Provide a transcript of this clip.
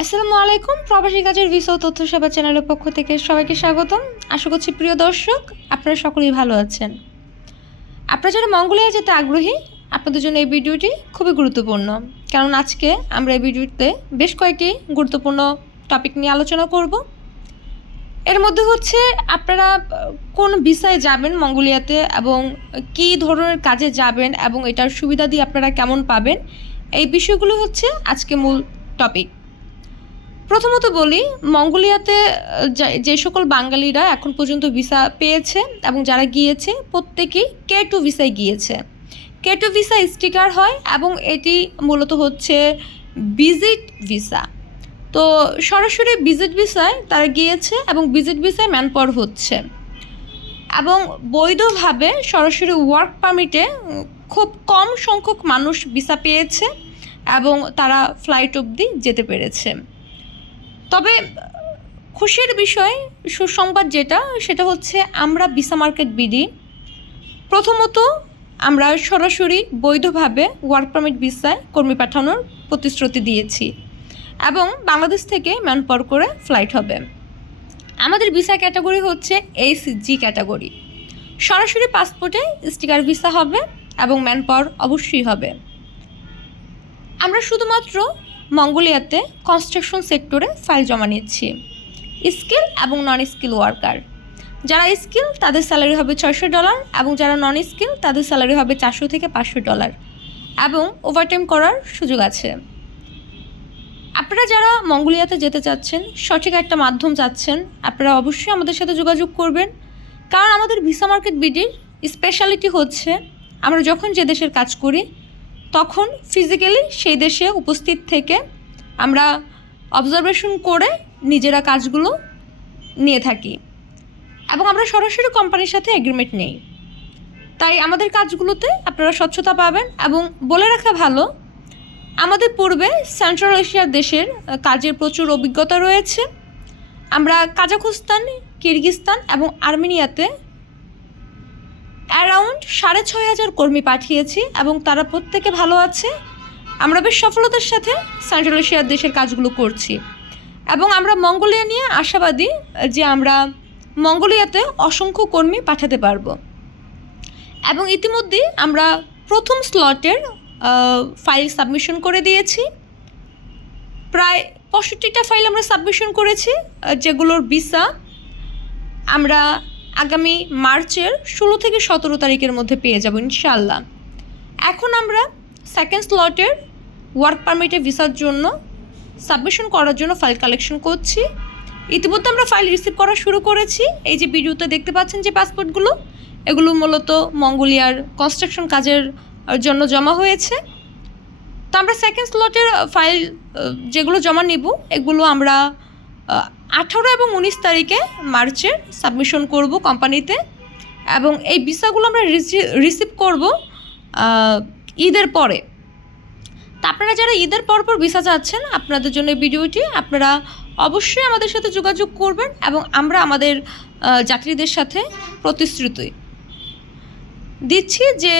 আসসালামু আলাইকুম, প্রবাসী কাজের ভিসা তথ্য সেবা চ্যানেলের পক্ষ থেকে সবাইকে স্বাগতম। আশা করছি প্রিয় দর্শক, আপনারা সকলেই ভালো আছেন। আপনারা যারা মঙ্গোলিয়া যেতে আগ্রহী, আপনাদের জন্য এই ভিডিওটি খুবই গুরুত্বপূর্ণ। কারণ আজকে আমরা এই ভিডিওতে বেশ কয়েকটি গুরুত্বপূর্ণ টপিক নিয়ে আলোচনা করব। এর মধ্যে হচ্ছে আপনারা কোন ভিসায় যাবেন মঙ্গোলিয়াতে এবং কী ধরনের কাজে যাবেন এবং এটার সুবিধা দিয়ে আপনারা কেমন পাবেন, এই বিষয়গুলো হচ্ছে আজকে মূল টপিক প্রথমত বলি, মঙ্গোলিয়াতে যে সকল বাঙালিরা এখন পর্যন্ত ভিসা পেয়েছে এবং যারা গিয়েছে, প্রত্যেকেই কে টু ভিসায় গিয়েছে। কে টু ভিসা স্টিকার হয় এবং এটি মূলত হচ্ছে ভিজিট ভিসা। তো সরাসরি ভিজিট ভিসায় তারা গিয়েছে এবং ভিজিট ভিসায় ম্যানপাওয়ার হচ্ছে। এবং বৈধভাবে সরাসরি ওয়ার্ক পারমিটে খুব কম সংখ্যক মানুষ ভিসা পেয়েছে এবং তারা ফ্লাইট অবধি যেতে পেরেছে। তবে, খুশির বিষয়, সুসংবাদ যেটা, সেটা হচ্ছে আমরা ভিসা মার্কেট বিডি প্রথমত আমরা সরাসরি বৈধভাবে ওয়ার্ক পারমিট ভিসায় কর্মী পাঠানোর প্রতিশ্রুতি দিয়েছি এবং বাংলাদেশ থেকে ম্যানপাওয়ার করে ফ্লাইট হবে। আমাদের ভিসা ক্যাটাগরি হচ্ছে এইচ জি ক্যাটাগরি সরাসরি পাসপোর্টে স্টিকার ভিসা হবে এবং ম্যানপাওয়ার অবশ্যই হবে। আমরা শুধুমাত্র মঙ্গোলিয়াতে কনস্ট্রাকশন সেক্টরে ফাইল জমা নিচ্ছি স্কিল এবং নন স্কিল ওয়ার্কার যারা স্কিল তাদের স্যালারি হবে ছয়শো ডলার এবং যারা নন স্কিল তাদের স্যালারি হবে চারশো থেকে পাঁচশো ডলার এবং ওভারটাইম করার সুযোগ আছে। আপনারা যারা মঙ্গোলিয়াতে যেতে চাচ্ছেন, সঠিক একটা মাধ্যম চাচ্ছেন, আপনারা অবশ্যই আমাদের সাথে যোগাযোগ করবেন। কারণ আমাদের ভিসা মার্কেট বিডির স্পেশালিটি হচ্ছে, আমরা যখন যে দেশের কাজ করি তখন ফিজিক্যালি সেই দেশে উপস্থিত থেকে আমরা অবজারভেশন করে নিজেরা কাজগুলো নিয়ে থাকি। এবং আমরা সরাসরি কোম্পানির সাথে এগ্রিমেন্ট নেই। তাই আমাদের কাজগুলোতে আপনারা স্বচ্ছতা পাবেন এবং বলে রাখা ভালো, আমাদের পূর্বে সেন্ট্রাল এশিয়ার দেশের কাজের প্রচুর অভিজ্ঞতা রয়েছে। আমরা কাজাখস্তান কিরগিস্তান এবং আর্মেনিয়াতে অ্যারাউন্ড সাড়ে ছয় হাজার কর্মী পাঠিয়েছি এবং তারা প্রত্যেকে ভালো আছে। আমরা বেশ সফলতার সাথে সেন্ট্রাল এশিয়ার দেশের কাজগুলো করছি। এবং আমরা মঙ্গোলিয়া নিয়ে আশাবাদী যে আমরা মঙ্গোলিয়াতে অসংখ্য কর্মী পাঠাতে পারব। এবং ইতিমধ্যেই আমরা প্রথম স্লটের ফাইল সাবমিশন করে দিয়েছি। প্রায় পঁয়ষট্টিটা ফাইল আমরা সাবমিশন করেছি যেগুলোর ভিসা আমরা আগামী মার্চের ষোলো থেকে সতেরো তারিখের মধ্যে পেয়ে যাব ইনশাল্লাহ এখন আমরা সেকেন্ড স্লটের ওয়ার্ক পারমিটের ভিসার জন্য সাবমিশন করার জন্য ফাইল কালেকশন করছি। ইতিমধ্যে আমরা ফাইল রিসিভ করা শুরু করেছি। এই যে ভিডিওতে দেখতে পাচ্ছেন যে পাসপোর্টগুলো এগুলো মূলত মঙ্গোলিয়ার কনস্ট্রাকশন কাজের জন্য জমা হয়েছে। তো আমরা সেকেন্ড স্লটের ফাইল যেগুলো জমা নিব, এগুলো আমরা আঠারো এবং উনিশ তারিখে মার্চে সাবমিশন করব কোম্পানিতে এবং এই ভিসাগুলো আমরা রিসিভ করব ঈদের পরে। তা আপনারা যারা ঈদের পর পর ভিসা চাচ্ছেন, আপনাদের জন্য ভিডিওটি, আপনারা অবশ্যই আমাদের সাথে যোগাযোগ করবেন এবং আমরা আমাদের যাত্রীদের সাথে প্রতিশ্রুতি দিচ্ছি যে